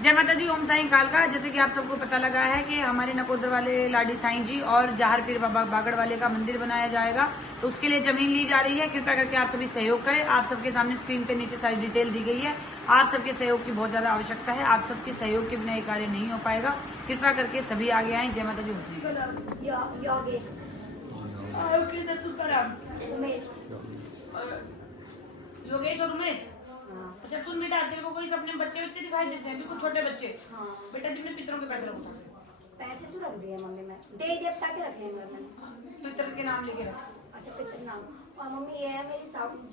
जय माता दी, ओम साईं कालका। जैसे कि आप सबको पता लगा है कि हमारे नकोदर वाले लाडी साईं जी और जहार पीर बाबा बागड़ वाले का मंदिर बनाया जाएगा, तो उसके लिए जमीन ली जा रही है। कृपया करके आप सभी सहयोग करें। आप सबके सामने स्क्रीन पे नीचे सारी डिटेल दी गई है। आप सबके सहयोग की बहुत ज्यादा आवश्यकता है। आप सबके सहयोग के बिना ये कार्य नहीं हो पाएगा। कृपया करके सभी आगे आए। जय माता दी। योगेश और उमेश। अच्छा सुन बेटा, तेरे को कोई अपने बच्चे दिखाई देते हैं, बिल्कुल छोटे बच्चे? हाँ। बेटा जिनमें पितरों के पैसे रखता है। पैसे तो रख दिए मम्मी, मैं देवी देवता के रखे हैं मैंने। पितर के नाम लिखे रख। अच्छा पितर नाम। और मम्मी ये है मेरी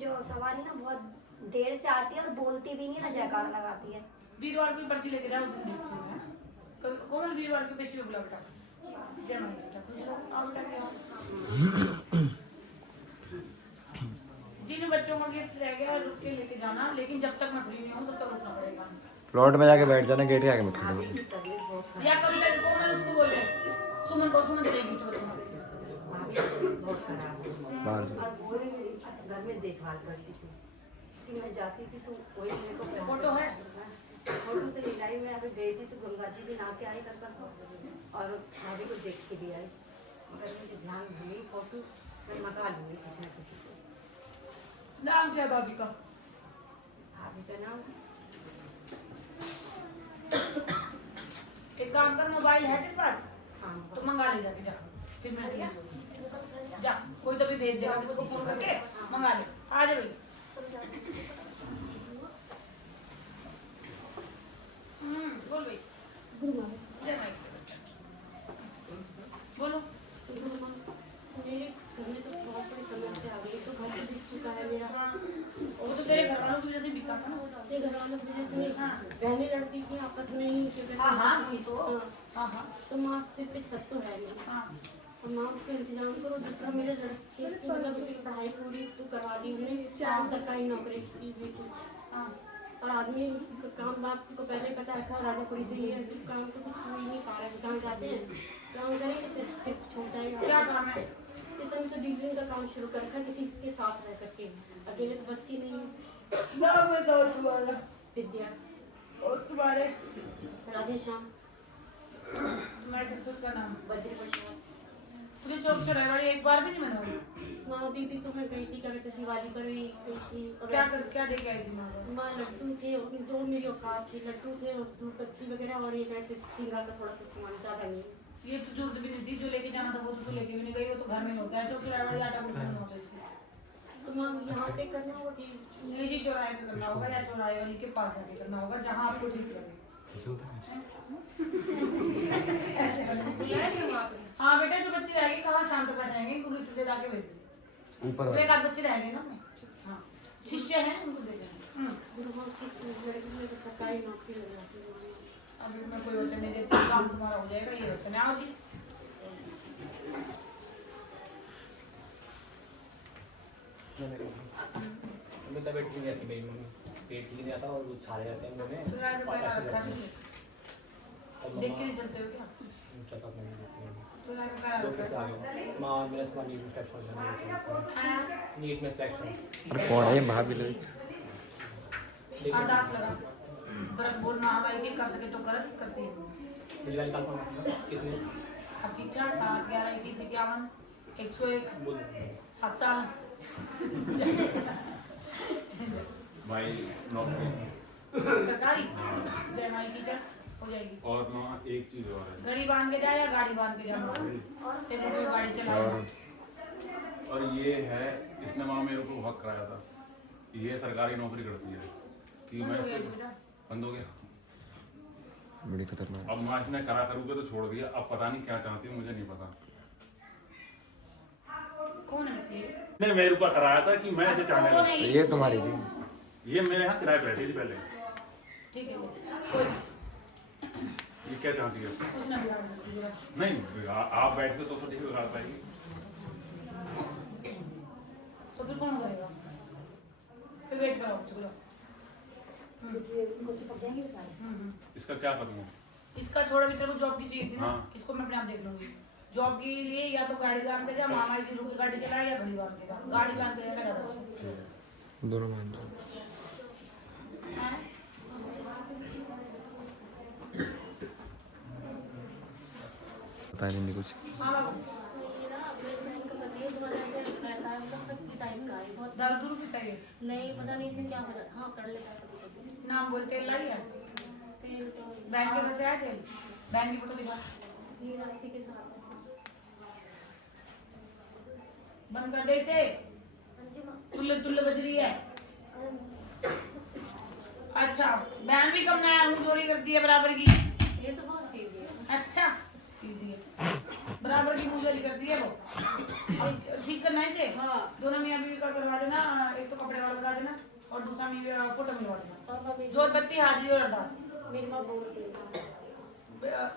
जो सवारी ना बहुत देर से आती है और बोलती भी नहीं ना, जयकार लगाती है। वीरवार की पर्ची लेके जाओ। कौन वीरवार की पर्ची बुला बेटा? जय माता। जिन बच्चों का गिफ्ट रह गया रुक के लेके जाना, लेकिन जब तक मैं फ्री नहीं हूँ तब तक रुकना पड़ेगा। प्लॉट में जाके बैठ जाना, गेट के आगे मत खड़ो। या कविता को मैं उसको बोल रही सुमन को, सुमन देगी बाहर घर में देखभाल करती थी कि मैं जाती थी तो कोई मेरे को फोटो है। फोटो तो ले लाई। मैं अभी गई थी तो गंगा जी भी नहा के आई कर और भाभी को देख के भी आई। अगर मुझे ध्यान भूली फोटो मैं मंगा लूँगी किसी न किसी से। नाम क्या भाभी का? भाभी का नाम एक काम कर, मोबाइल है तेरे पास हाँ तो मंगा ले जाके। जा फिर मैं जा, कोई तो भी भेज देगा किसको फोन करके मंगा ले। आ जा भाई। बोल भाई। बोलो। मेरे घर में तो बहुत बड़ी समस्या आ गई। तो घर भी बिक चुका है मेरा। वो तो तेरे घर वालों की वजह से बिका था ना। ये घर वालों की वजह से नहीं। बहनें लड़ती थी आपस में ही। हाँ। तो माँ सिर पे छत तो है नहीं। हाँ। और माँ उसका इंतजाम करो। दूसरा मेरे लड़के की मतलब उसकी पढ़ाई पूरी तो करवा दी उन्होंने। सरकारी नौकरी की भी कुछ। हाँ। और आदमी काम बाप को पहले पता था राजापुरी से ये काम तो कुछ हो ही नहीं पा रहा है। काम जाते हैं काम करेंगे फिर छूट जाएगा। क्या काम है? इस समय तो डीलिंग का काम शुरू कर रखा किसी के साथ रह करके। अकेले तो बस की नहीं। नाम बताओ तुम्हारा। विद्या। और तुम्हारे? राधे श्याम। तुम्हारे ससुर का नाम? बद्री प्रसाद। तुम्हें चौक चौराहे वाली एक बार भी नहीं बनवाई? माँ बीबी तो मैं गई थी कभी तो दिवाली पर भी गई थी। क्या देखे आई थी माँ? माँ लड्डू थे जो मेरी औकात थी। लड्डू थे और धूपबत्ती वगैरह और ये कहते सिंगार का थोड़ा सा सामान ज़्यादा नहीं। ये तो जरूरत भी नहीं थी, जो लेके जाना था वो तो लेके भी नहीं गई। वो तो घर में होता है, चौक चौराहे वाली आटा कुछ नहीं होता इसमें। तो माँ यहाँ पे करना होगा कि निजी चौराहे पे करना होगा या चौराहे वाली के पास जाके करना होगा, जहाँ आपको ठीक लगे। हाँ बेटा, जो बच्चे रहेंगे कहाँ शाम तक बैठेंगे, इनको गिफ्ट दे जाके भेज दो। ऊपर एक आध बच्चे रहेंगे ना। हाँ शिष्य हैं, उनको दे देना। सरकारी नौकरी लग जाती है। अभी मैं कोई वचन नहीं देती, काम तुम्हारा हो जाएगा, ये वचन है। आओ जी। तबियत ठीक रहती मेरी मम्मी, पेट ठीक नहीं आता और वो छाले रहते हैं मुंह में। देख के नहीं चलते हो क्या? माँ मेरा सामान नीट में फ्रैक्चर हो जाना। नीट में फ्रैक्चर। अरे कौन है ये भाभी लोग? अरदास लगा बरस बोल महामारी की कर सके तो करती है। मेरी वाली कल कितने? आपकी इच्छा 7, 11, 21, 51, 101, 7 साल। भाई नौकरी सरकारी जय माई की जय हो जाएगी। और माँ एक चीज और है, घड़ी बांध के जाए या गाड़ी बांध के जाए, तेरे को गाड़ी चलाए। और ये है इसने माँ मेरे को हक कराया था, ये सरकारी नौकरी करती है कि मैं बंद हो गया। बड़ी खतरनाक। अब माँ इसने करा करूँगा तो छोड़ दिया, अब पता नहीं क्या चाहती हूँ, मुझे नहीं पता। कौन है इसने मेरे ऊपर कराया था कि मैं इसे चाहने लगा। ये तुम्हारी जी? ये मेरे यहाँ किराए पे रहती थी पहले। ठीक है, ये क्या चाहती है? कुछ ना बिगाड़ सकती है। नहीं आप बैठ के तो ठीक बिगाड़ पाएगी। तो फिर कौन करेगा? फिर वेट करो, चलो। इसका क्या करूँ? इसका छोड़ा भी तेरे को जॉब की चाहिए थी ना। हाँ। इसको मैं अपने आप देख लूंगी। जॉब के लिए या तो गाड़ी बांध के जा, मामा की रुकी गाड़ी चलाए, या घड़ी बांध के जा। गाड़ी बांध के जाना ज्यादा अच्छा है। दोनों मान दो। पता नहीं कुछ। हाँ बाबू, दारू दूर पीता है? नहीं पता नहीं इसे क्या हो जाता। हाँ कर लेता है कभी कभी। नाम बोल तेल लाई है? तेल तो बैंक के घर से आया तेल? बैंक की फोटो दिखा। ये इसी के साथ बंद कर दे इसे, तुल्ले तुल्ले बज रही है। अच्छा, बहन भी कम नया मुंह चोरी करती है बराबर की। है। ये तो बहुत सीधी है। अच्छा, सीधी है, बराबर की मुंह चोरी करती है वो। अब ठीक करना है इसे। हाँ। दोनों मियां बीवी का करवा देना, एक तो कपड़े वाला बता देना और दूसरा मियां फोटो मिलवा देना। और मम्मी जोत बत्ती हाजिरी और अरदास। मेरी माँ बोलती है।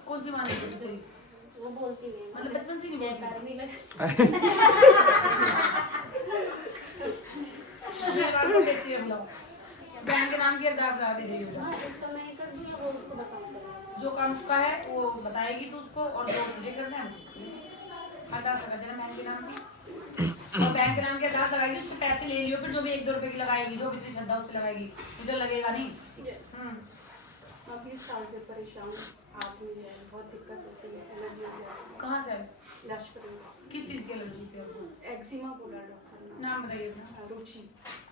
कौन सी मानी तेरी? वो बोलती है मतलब बचपन से नहीं जय बोलती? तारवी लग। कैसी है मतलब? बहन के नाम की अरदास लगा के जाइए बेटा। हाँ इसका मैं कर दूँ या वो उसको बताऊँगा। जो काम उसका है वो बताएगी तो उसको, और जो मुझे करना है अरदास लगा देना बहन के नाम की। और बहन के नाम की अरदास लगाएगी, उसको पैसे ले लियो, फिर जो भी 1-2 रुपए की लगाएगी, जो भी इतनी श्रद्धा उससे लगाएगी, तुझे लगेगा नहीं। काफ़ी साल से परेशान आप मुझे बहुत दिक्कत होती है। एलर्जी हो जाती कहाँ से है? है। लाशपरी किस चीज़ की एलर्जी थी? एक्जिमा बोला डॉक्टर ने। नाम बताइए अपना। रुचि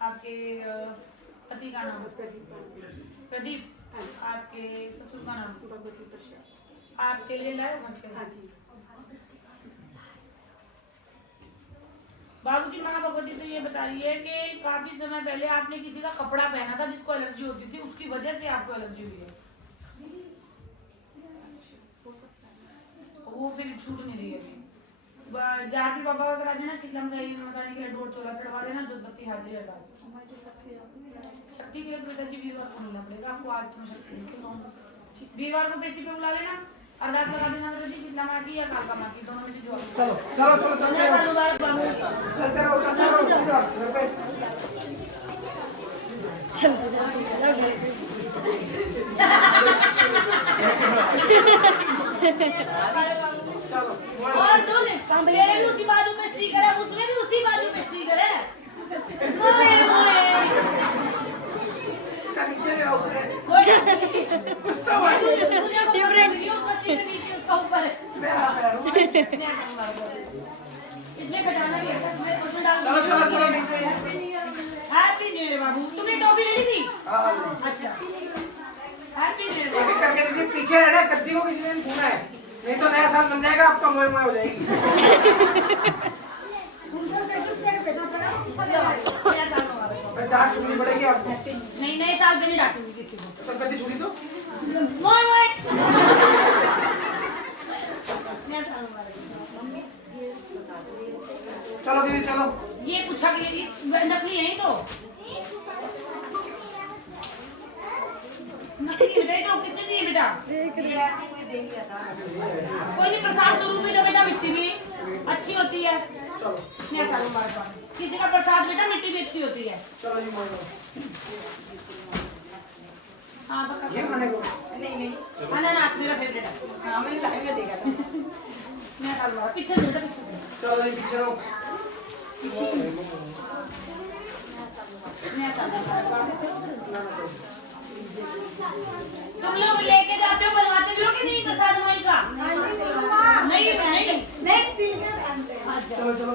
आपके पति का नाम? प्रदीप प्रदीप। हाँ। आपके ससुर का नाम? भगवती प्रसाद। आपके लिए लाए घर के? हाँ जी। बाबूजी, माँ भगवती तो ये बता रही है कि काफी समय पहले आपने किसी का कपड़ा पहना था जिसको एलर्जी होती थी, उसकी वजह से आपको एलर्जी हुई है। हो सकता है। वो फिर छूट नहीं रही है अभी। जहाँ भी बाबा का करा देना, शीतलम सही मसाने के लिए डोर चोला चढ़वा देना, जो बत्ती हाजिरी अरदास। हमारी जो शक्ति है शक्ति के लिए तो पिताजी वीरवार को मिलना पड़ेगा आपको। आज तुम्हें शक्ति नहीं, वीरवार को बेसी पे बुला लेना, अरदास लगा देना पिताजी, शीतला माँ की या कालका माँ की, दोनों में से जो आपको। चलो चलो चलो चलते रहो चलते रहो। और सुन, मेरे भी उसी बाजू में स्पीकर है, उसमें भी उसी बाजू में स्पीकर है। मोए मोए। इसका नीचे ले आओ। कोई कुछ तो बात उसका ऊपर है। इसमें बजाना भी है, उसमें डाल दो। चलो चलो हैप्पी न्यू ईयर बाबू। तुमने टॉफी ले ली थी? अच्छा, हैप्पी न्यू ईयर। एक करके दीजिए, पीछे रहना, गद्दी को किसी ने छूना है, नहीं तो नया साल बन जाएगा आपका, मोए मोए हो जाएगी। डांट छूनी पड़ेगी आपको। नहीं, नए साल में नहीं डांटूंगी किसी को। तो गद्दी छूनी तो मोए मोए। चलो दीदी चलो। ये पूछा कि नकली है तो? नकली है बेटा, तो कितने दिए बेटा? ये ऐसे कोई दे दिया था। कोई नहीं, प्रसाद स्वरूप में दो बेटा, मिट्टी भी अच्छी होती है। किसी का प्रसाद बेटा मिट्टी भी अच्छी होती है। चलो जी मोए। हाँ पक्का। ये खाने को नहीं, अनानास मेरा फेवरेट है। हाँ, मैंने लाइव में देखा था। मैं खालूंगा, पीछे से बेटा, पीछे से। चलो जी पीछे रहो। नया साल तुम लोग लेके जाते हो, बनवाते भी हो कि नहीं प्रसाद मोई का? नहीं। चलो चलो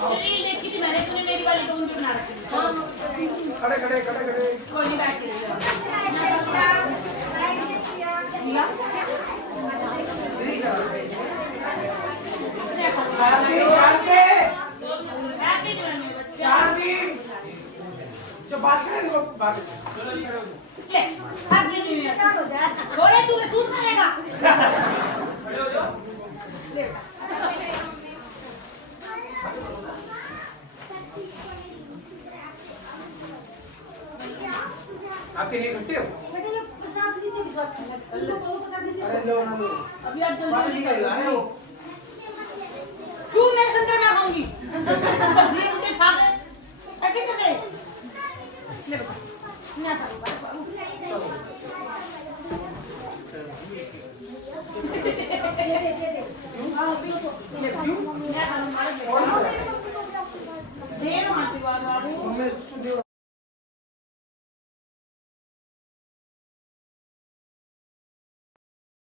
रील देखी थी मैंने, तूने मेरी वाली टोन पे बना रखी थी। खड़े खड़े खड़े खड़े। कोई नहीं, बैठ के हैप्पी न्यू ईयर बच्चा। शांति। जो बात करें वो बात। ले, हैप्पी न्यू ईयर। बोले तू सूट करेगा? ले आपके लिए खट्टे हो? अरे लो ना लो। अभी आप बात जल्दी निकल रहा है वो। तू मेरे संग मैं खाऊंगी। ये मुझे खा गए ऐसे कैसे? ले बेटा, नया साल मुबारक बाबू।